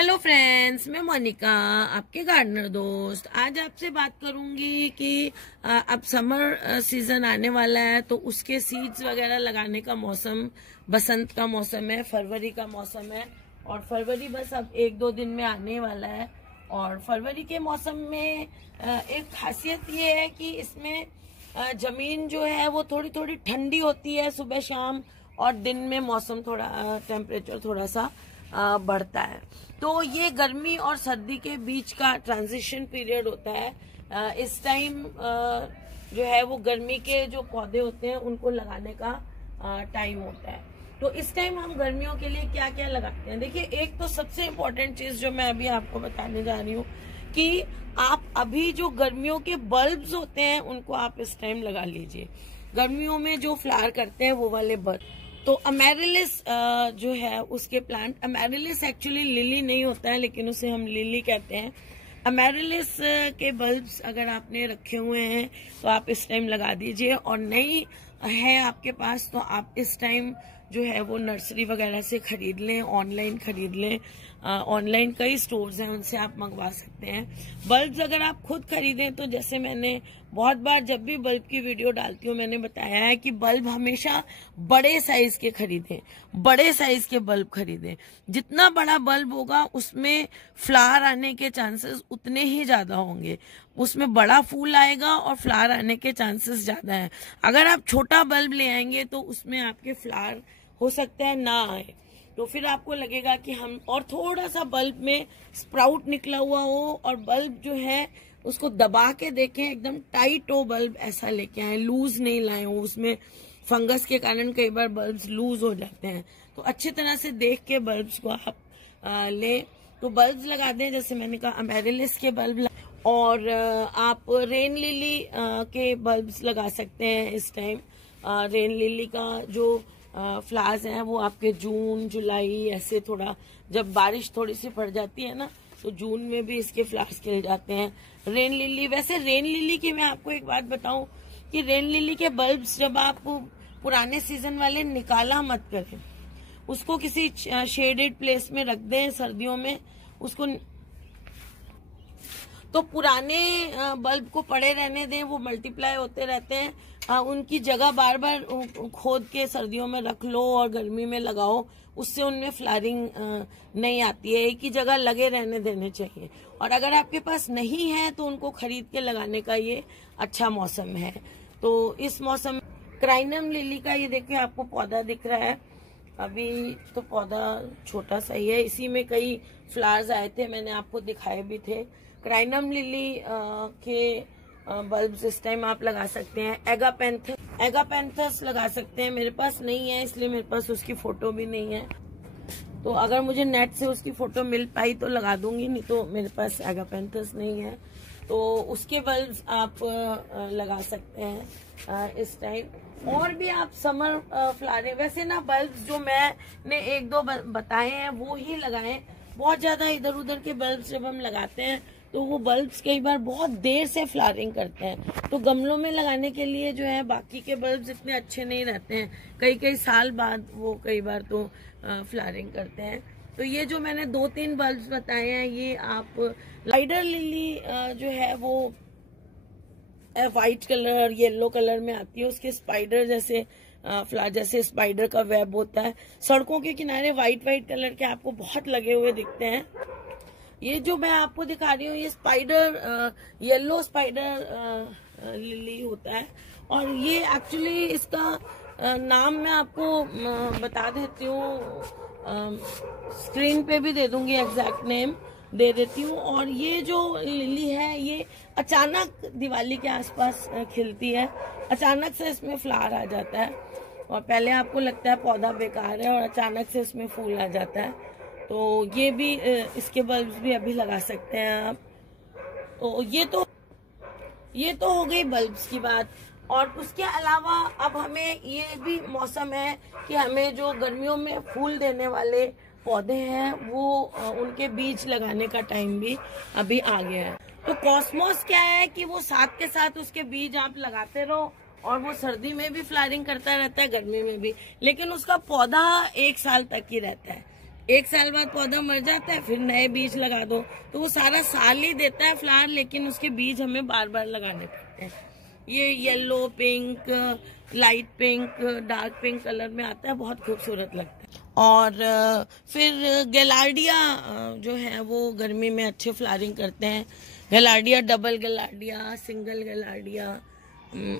Hello friends, मैं मोनिका, आपके gardener दोस्त। आज आपसे बात करूंगी कि अब समर सीजन आने वाला है, तो उसके सीड्स वगैरह लगाने का मौसम बसंत का मौसम है, फरवरी का मौसम है। और फरवरी बस अब 1-2 दिन में आने वाला है। और फरवरी के मौसम में एक खासियत ये है कि इसमें जमीन जो है वो थोड़ी थोड़ी ठंडी होती है सुबह शाम, और दिन में मौसम थोड़ा टेम्परेचर थोड़ा सा बढ़ता है। तो ये गर्मी और सर्दी के बीच का ट्रांजिशन पीरियड होता है। इस टाइम जो है वो गर्मी के जो पौधे होते हैं उनको लगाने का टाइम होता है। तो इस टाइम हम गर्मियों के लिए क्या क्या लगाते हैं, देखिए, एक तो सबसे इम्पोर्टेंट चीज जो मैं अभी आपको बताने जा रही हूँ कि आप अभी जो गर्मियों के बल्ब्स होते हैं उनको आप इस टाइम लगा लीजिए। गर्मियों में जो फ्लावर करते हैं वो वाले बल्ब। तो अमेरिलिस जो है उसके प्लांट, अमेरिलिस एक्चुअली लिली नहीं होता है लेकिन उसे हम लिली कहते हैं। अमेरिलिस के बल्ब्स अगर आपने रखे हुए हैं तो आप इस टाइम लगा दीजिए, और नहीं है आपके पास तो आप इस टाइम जो है वो नर्सरी वगैरह से खरीद लें, ऑनलाइन खरीद लें। ऑनलाइन कई स्टोर्स हैं, उनसे आप मंगवा सकते हैं। बल्ब्स अगर आप खुद खरीदें तो जैसे मैंने बहुत बार जब भी बल्ब की वीडियो डालती हूँ मैंने बताया है कि बल्ब हमेशा बड़े साइज के खरीदें, बड़े साइज के बल्ब खरीदें। जितना बड़ा बल्ब होगा उसमें फ्लावर आने के चांसेस उतने ही ज्यादा होंगे, उसमें बड़ा फूल आएगा और फ्लावर आने के चांसेस ज्यादा हैं। अगर आप छोटा बल्ब ले आएंगे तो उसमें आपके फ्लावर हो सकता है ना आए, तो फिर आपको लगेगा कि हम, और थोड़ा सा बल्ब में स्प्राउट निकला हुआ हो और बल्ब जो है उसको दबा के देखें, एकदम टाइट हो बल्ब, ऐसा लेके आए, लूज नहीं लाए हो। उसमें फंगस के कारण कई बार बल्ब्स लूज हो जाते हैं, तो अच्छी तरह से देख के बल्ब्स को आप लें। तो बल्ब्स लगा दें, जैसे मैंने कहा अमेरिलिस के बल्ब, और आप रेन लिली के बल्ब्स लगा सकते हैं इस टाइम। रेन लिली का जो फ्लावर्स हैं वो आपके जून जुलाई ऐसे, थोड़ा जब बारिश थोड़ी सी पड़ जाती है ना तो जून में भी इसके फ्लावर्स खिल जाते हैं। रेन लिली, वैसे रेन लिली की मैं आपको एक बात बताऊं कि रेन लिली के बल्ब्स जब आप पुराने सीजन वाले निकाला मत करें, उसको किसी शेडेड प्लेस में रख दें सर्दियों में उसको, तो पुराने बल्ब को पड़े रहने दें, वो मल्टीप्लाई होते रहते हैं। उनकी जगह बार बार खोद के सर्दियों में रख लो और गर्मी में लगाओ, उससे उनमें फ्लावरिंग नहीं आती है। एक ही जगह लगे रहने देने चाहिए। और अगर आपके पास नहीं है तो उनको खरीद के लगाने का ये अच्छा मौसम है। तो इस मौसम में क्राइनम लिली का ये देखिए आपको पौधा दिख रहा है, अभी तो पौधा छोटा सा ही है, इसी में कई फ्लावर्स आए थे, मैंने आपको दिखाए भी थे। क्राइनम लिली के बल्ब्स इस टाइम आप लगा सकते हैं। एगापेंथस लगा सकते हैं, मेरे पास नहीं है इसलिए मेरे पास उसकी फोटो भी नहीं है, तो अगर मुझे नेट से उसकी फोटो मिल पाई तो लगा दूंगी, नहीं तो मेरे पास एगापेंथस नहीं है, तो उसके बल्ब्स आप लगा सकते हैं इस टाइम। और भी आप समर फ्लावर, वैसे ना बल्ब्स जो मैंने 1-2 बताए हैं वो ही लगाएं। बहुत ज्यादा इधर उधर के बल्ब्स जब हम लगाते हैं तो वो बल्ब्स कई बार बहुत देर से फ्लावरिंग करते हैं, तो गमलों में लगाने के लिए जो है बाकी के बल्ब्स इतने अच्छे नहीं रहते हैं, कई साल बाद वो कई बार तो फ्लावरिंग करते हैं। तो ये जो मैंने 2-3 बल्ब्स बताए हैं ये आप, स्पाइडर लिली जो है वो व्हाइट कलर येलो कलर में आती है, उसके स्पाइडर जैसे फ्लावर, जैसे स्पाइडर का वेब होता है, सड़कों के किनारे व्हाइट कलर के आपको बहुत लगे हुए दिखते हैं। ये जो मैं आपको दिखा रही हूँ ये स्पाइडर, येलो स्पाइडर लिली होता है, और ये एक्चुअली इसका नाम मैं आपको बता देती हूँ, स्क्रीन पे भी दे दूंगी, एग्जैक्ट नेम दे देती हूँ। और ये जो लिली है ये अचानक दिवाली के आसपास खिलती है, अचानक से इसमें फ्लावर आ जाता है, और पहले आपको लगता है पौधा बेकार है और अचानक से इसमें फूल आ जाता है। तो ये भी, इसके बल्ब्स भी अभी लगा सकते हैं आप। तो ये तो हो गई बल्ब्स की बात। और उसके अलावा अब हमें ये भी मौसम है कि हमें जो गर्मियों में फूल देने वाले पौधे हैं वो उनके बीज लगाने का टाइम भी अभी आ गया है। तो कॉस्मोस क्या है कि वो साथ के साथ उसके बीज आप लगाते रहो, और वो सर्दी में भी फ्लावरिंग करता रहता है, गर्मी में भी, लेकिन उसका पौधा 1 साल तक ही रहता है। 1 साल बाद पौधा मर जाता है, फिर नए बीज लगा दो, तो वो सारा साल ही देता है फ्लावर, लेकिन उसके बीज हमें बार बार लगाने पड़ते हैं। ये yellow, pink, light pink, dark pink colour में आता है, बहुत खूबसूरत लगता है। और फिर गैलार्डिया जो है वो गर्मी में अच्छे फ्लावरिंग करते हैं। Gaillardia, double gaillardia, single gaillardia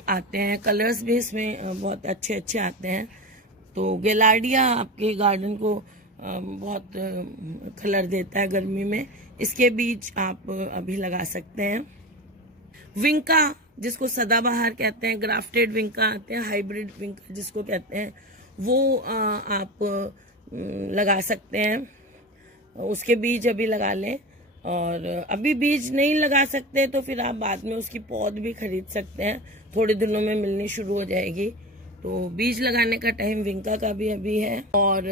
आते हैं, कलर्स भी इसमें बहुत अच्छे अच्छे आते हैं। तो गैलार्डिया आपके गार्डन को बहुत कलर देता है गर्मी में। इसके बीज आप अभी लगा सकते हैं। विंका, जिसको सदाबहार कहते हैं, ग्राफ्टेड विंका आते हैं, हाइब्रिड विंका जिसको कहते हैं, वो आप लगा सकते हैं। उसके बीज अभी लगा लें, और अभी बीज नहीं लगा सकते तो फिर आप बाद में उसकी पौध भी खरीद सकते हैं, थोड़े दिनों में मिलनी शुरू हो जाएगी। तो बीज लगाने का टाइम विंका का भी अभी है। और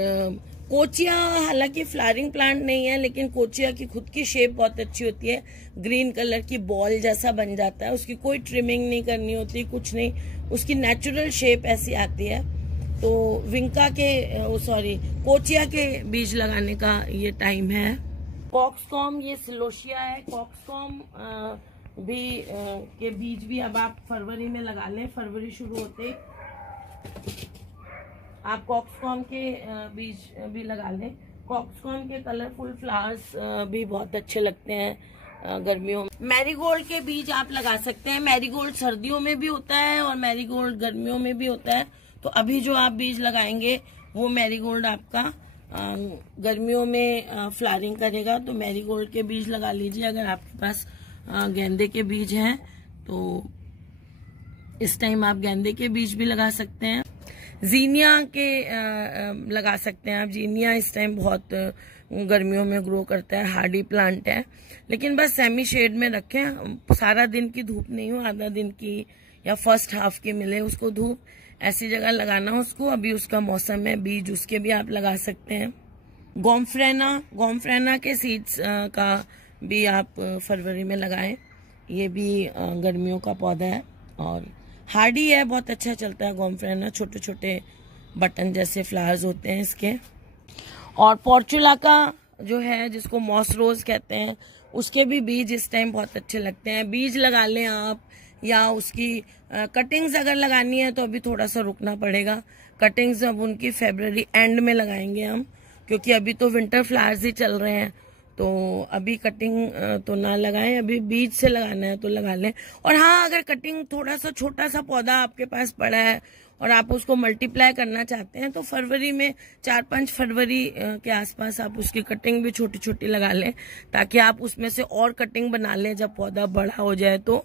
कोचिया हालांकि फ्लावरिंग प्लांट नहीं है, लेकिन कोचिया की खुद की शेप बहुत अच्छी होती है, ग्रीन कलर की बॉल जैसा बन जाता है, उसकी कोई ट्रिमिंग नहीं करनी होती, कुछ नहीं, उसकी नेचुरल शेप ऐसी आती है। तो विंका के कोचिया के बीज लगाने का ये टाइम है। कॉक्सकॉम, ये सिलोशिया है, कॉक्सकॉम भी के बीज भी अब आप फरवरी में लगा लें, फरवरी शुरू होते आप कॉक्सकॉम के बीज भी लगा लें। कॉक्सकॉम के कलरफुल फ्लावर्स भी बहुत अच्छे लगते हैं गर्मियों में। मैरीगोल्ड के बीज आप लगा सकते हैं। मैरीगोल्ड सर्दियों में भी होता है और मैरीगोल्ड गर्मियों में भी होता है। तो अभी जो आप बीज लगाएंगे वो मैरीगोल्ड आपका गर्मियों में फ्लावरिंग करेगा, तो मैरीगोल्ड के बीज लगा लीजिए। अगर आपके पास गेंदे के बीज हैं तो इस टाइम आप गेंदे के बीज भी लगा सकते हैं। जीनिया के लगा सकते हैं आप। जीनिया इस टाइम बहुत गर्मियों में ग्रो करता है, हार्डी प्लांट है, लेकिन बस सेमी शेड में रखें, सारा दिन की धूप नहीं हो, आधा दिन की या फर्स्ट हाफ की मिले उसको धूप, ऐसी जगह लगाना उसको। अभी उसका मौसम है, बीज उसके भी आप लगा सकते हैं। गोमफ्रेना के सीड्स का भी आप फरवरी में लगाएं, ये भी गर्मियों का पौधा है और हार्डी है, बहुत अच्छा चलता है गोमफ्रेना, छोटे छोटे बटन जैसे फ्लावर्स होते हैं इसके। और पोर्चुलाका जो है, जिसको मॉस रोज कहते हैं, उसके भी बीज इस टाइम बहुत अच्छे लगते हैं। बीज लगा लें आप, या उसकी कटिंग्स अगर लगानी है तो अभी थोड़ा सा रुकना पड़ेगा। कटिंग्स अब उनकी फरवरी एंड में लगाएंगे हम, क्योंकि अभी तो विंटर फ्लावर्स ही चल रहे हैं, तो अभी कटिंग तो ना लगाएं, अभी बीज से लगाना है तो लगा लें। और हाँ, अगर कटिंग थोड़ा सा छोटा सा पौधा आपके पास पड़ा है और आप उसको मल्टीप्लाई करना चाहते हैं तो फरवरी में 4-5 फरवरी के आसपास आप उसकी कटिंग भी छोटी छोटी लगा लें, ताकि आप उसमें से और कटिंग बना लें जब पौधा बड़ा हो जाए। तो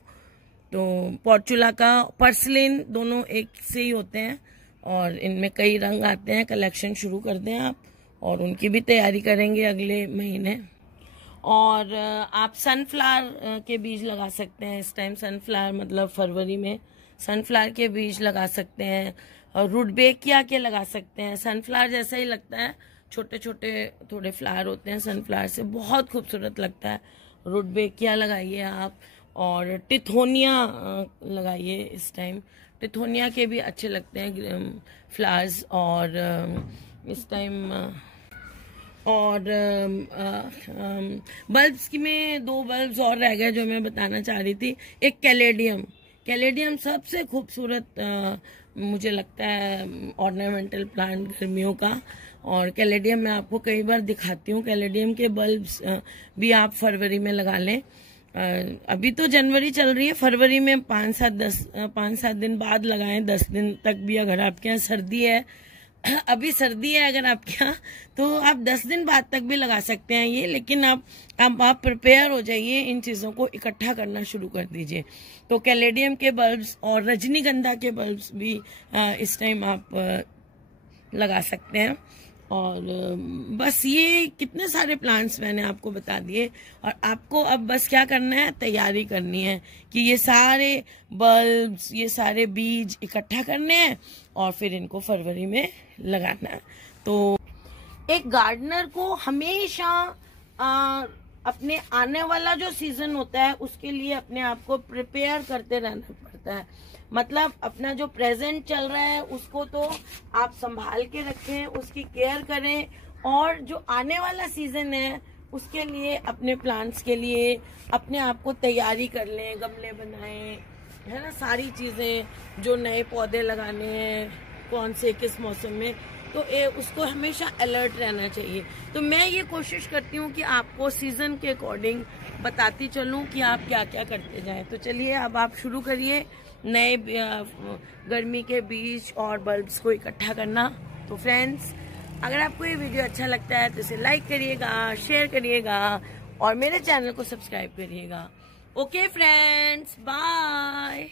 पोर्चुलाका, पर्सलिन दोनों एक से ही होते हैं और इनमें कई रंग आते हैं। कलेक्शन शुरू कर दें आप, और उनकी भी तैयारी करेंगे अगले महीने। और आप सनफ्लावर के बीज लगा सकते हैं इस टाइम। सनफ्लावर मतलब फरवरी में सनफ्लावर के बीज लगा सकते हैं, और रुडबेकिया के लगा सकते हैं। सनफ्लावर जैसा ही लगता है, छोटे छोटे थोड़े फ्लावर होते हैं सनफ्लावर से, बहुत खूबसूरत लगता है। रुडबेकिया लगाइए आप, और टिथोनिया लगाइए इस टाइम। टिथोनिया के भी अच्छे लगते हैं फ्लावर्स। और इस टाइम और बल्ब्स की में 2 बल्ब्स और रह गए जो मैं बताना चाह रही थी। एक कैलेडियम सबसे खूबसूरत मुझे लगता है ऑर्नामेंटल प्लांट गर्मियों का, और कैलेडियम मैं आपको कई बार दिखाती हूँ। कैलेडियम के बल्ब्स भी आप फरवरी में लगा लें। अभी तो जनवरी चल रही है, फरवरी में 5-7 दिन बाद लगाएं, 10 दिन तक भी। अगर आपके यहाँ सर्दी है, अभी सर्दी है अगर आपके यहाँ, तो आप 10 दिन बाद तक भी लगा सकते हैं ये, लेकिन आप प्रिपेयर हो जाइए, इन चीज़ों को इकट्ठा करना शुरू कर दीजिए। तो कैलेडियम के बल्ब्स और रजनीगंधा के बल्ब्स भी इस टाइम आप लगा सकते हैं। और बस ये कितने सारे प्लांट्स मैंने आपको बता दिए, और आपको अब बस क्या करना है, तैयारी करनी है कि ये सारे बल्ब्स, ये सारे बीज इकट्ठा करने हैं और फिर इनको फरवरी में लगाना है। तो एक गार्डनर को हमेशा अपने आने वाला जो सीजन होता है उसके लिए अपने आप को प्रिपेयर करते रहना पड़ता है। मतलब अपना जो प्रेजेंट चल रहा है उसको तो आप संभाल के रखें, उसकी केयर करें, और जो आने वाला सीजन है उसके लिए अपने प्लांट्स के लिए अपने आप को तैयारी कर लें, गमले बनाएं, है ना, सारी चीजें जो नए पौधे लगाने हैं कौन से किस मौसम में, तो उसको हमेशा अलर्ट रहना चाहिए। तो मैं ये कोशिश करती हूँ कि आपको सीजन के अकॉर्डिंग बताती चलूँ कि आप क्या क्या करते जाएं। तो चलिए अब आप शुरू करिए नए गर्मी के बीज और बल्ब्स को इकट्ठा करना। तो फ्रेंड्स, अगर आपको ये वीडियो अच्छा लगता है तो इसे लाइक करिएगा, शेयर करिएगा और मेरे चैनल को सब्सक्राइब करिएगा। Okay friends, bye.